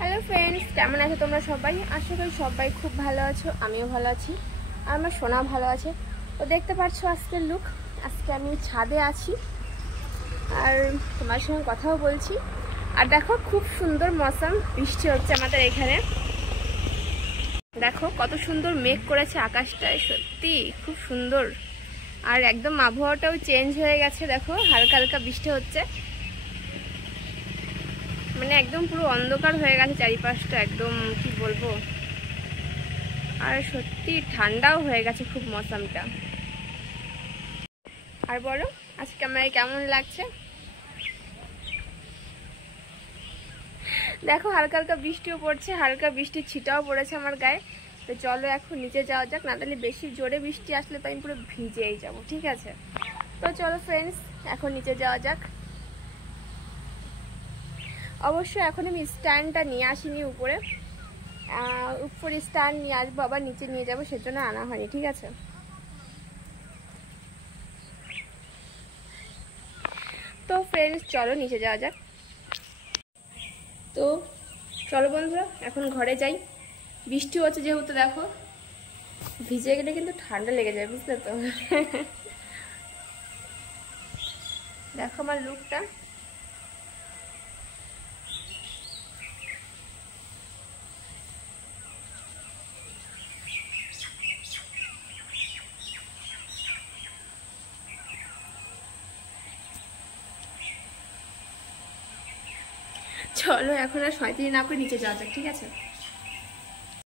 Hello friends, কেমন আছো তোমরা সবাই? আশা করি সবাই খুব ভালো আছো, আমিও ভালো আছি, আর আমার সোনা ভালো আছে। তো দেখতে পাচ্ছ আজকের লুক। আজকে আমি ছাদে আছি আর তোমার সঙ্গে কথাও বলছি। আর দেখো খুব সুন্দর মৌসুম, বৃষ্টি হচ্ছে আমাদের এখানে। দেখো কত সুন্দর মেঘ করেছে আকাশটায়, সত্যি খুব সুন্দর। আর একদম আবহাওয়াটাও চেঞ্জ হয়ে গেছে, দেখো হালকা হালকা বৃষ্টি হচ্ছে, মানে একদম পুরো অন্ধকার হয়ে গেছে চারিপাশটা, একদম কি বলবো। আর সত্যি ঠান্ডাও হয়ে গেছে খুব মৌসুমটা। আর বলো আজকে আমার কেমন লাগছে? দেখো হালকা হালকা বৃষ্টিও পড়ছে, হালকা বৃষ্টির ছিটাও পড়েছে আমার গায়ে। তো চলো এখন নিচে যাওয়া যাক, না তাহলে বেশি জোরে বৃষ্টি আসলে তো আমি পুরো ভিজেই যাব, ঠিক আছে? তো চলো ফ্রেন্ডস, এখন নিচে যাওয়া যাক। অবশ্য এখন আমি স্ট্যান্ডটা নিয়ে আসিনি উপরে, উপরে স্ট্যান্ড নিয়ে আসবো, আবার নিচে নিয়ে যাবো, সেজন্য আনা হয়নি, ঠিক আছে? তো ফ্রেন্ডস চলো নিচে যাওয়া যাক। তো চলো বন্ধুরা এখন ঘরে যাই। বৃষ্টি হচ্ছে যেহেতু, দেখো ভিজে গেলে কিন্তু ঠান্ডা লেগে যায়, বুঝলে তো? দেখো আমার লুকটা। চলো এখন আর 37 না করে নিচে যাওয়া যাক, ঠিক আছে?